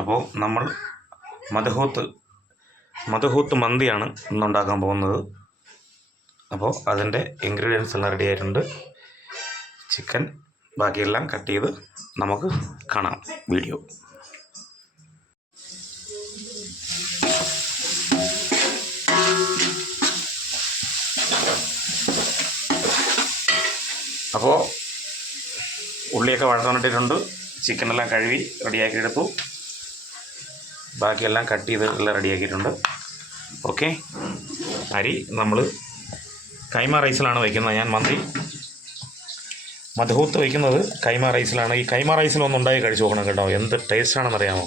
അപ്പോൾ നമ്മൾ മധുഹൂത്ത് മന്തിയാണ് ഇന്നുണ്ടാക്കാൻ പോകുന്നത്. അപ്പോൾ അതിൻ്റെ ഇൻഗ്രീഡിയൻസ് എല്ലാം റെഡി ആയിട്ടുണ്ട്. ചിക്കൻ ബാക്കിയെല്ലാം കട്ട് ചെയ്ത് നമുക്ക് കാണാം വീഡിയോ. അപ്പോൾ ഉള്ളിയൊക്കെ വഴക്കാനിട്ടിട്ടുണ്ട്. ചിക്കനെല്ലാം കഴുകി റെഡിയാക്കി എടുത്തു. ബാക്കിയെല്ലാം കട്ട് ചെയ്ത് എല്ലാം റെഡിയാക്കിയിട്ടുണ്ട്. ഓക്കെ, അരി നമ്മൾ കൈമ റൈസിലാണ് വയ്ക്കുന്നത്. ഞാൻ മധുഹൂത്ത് വയ്ക്കുന്നത് കൈമ റൈസിലാണ്. ഈ കൈമ റൈസിലൊന്നും ഉണ്ടായി കഴിച്ച് നോക്കണം കേട്ടോ, എന്ത് ടേസ്റ്റാണെന്നറിയാമോ?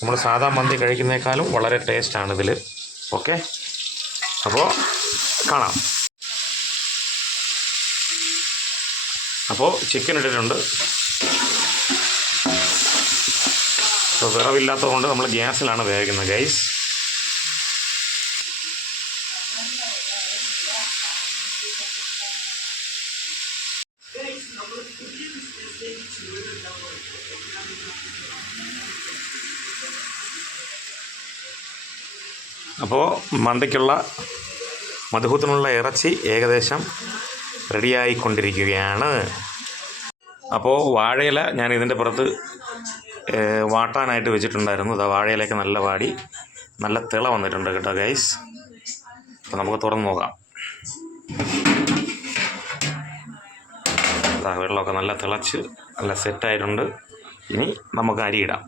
നമ്മൾ സാധാ മന്തി കഴിക്കുന്നതിനേക്കാളും വളരെ ടേസ്റ്റാണ് ഇതിൽ. ഓക്കെ, അപ്പോൾ കാണാം. അപ്പോൾ ചിക്കൻ ഇട്ടിട്ടുണ്ട്. അപ്പോൾ വിറവില്ലാത്തത് കൊണ്ട് നമ്മൾ ഗ്യാസിലാണ് വേവിക്കുന്നത് ഗൈസ്. അപ്പോൾ മധുഹൂത്തിനുള്ള ഇറച്ചി ഏകദേശം റെഡിയായിക്കൊണ്ടിരിക്കുകയാണ്. അപ്പോൾ വാഴയില ഞാൻ ഇതിൻ്റെ പുറത്ത് വാട്ടാനായിട്ട് വെച്ചിട്ടുണ്ടായിരുന്നു. അത് വാഴയിലൊക്കെ നല്ല വാടി നല്ല തിള വന്നിട്ടുണ്ട് കേട്ടോ ഗൈസ്. അപ്പോൾ നമുക്ക് തുറന്ന് നോക്കാം. വെള്ളമൊക്കെ നല്ല തിളച്ച് നല്ല സെറ്റായിട്ടുണ്ട്. ഇനി നമുക്ക് അരിയിടാം.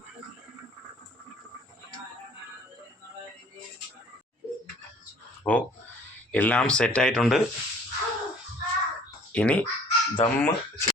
അപ്പോൾ എല്ലാം സെറ്റായിട്ടുണ്ട്. ഇനി ദമ്മ്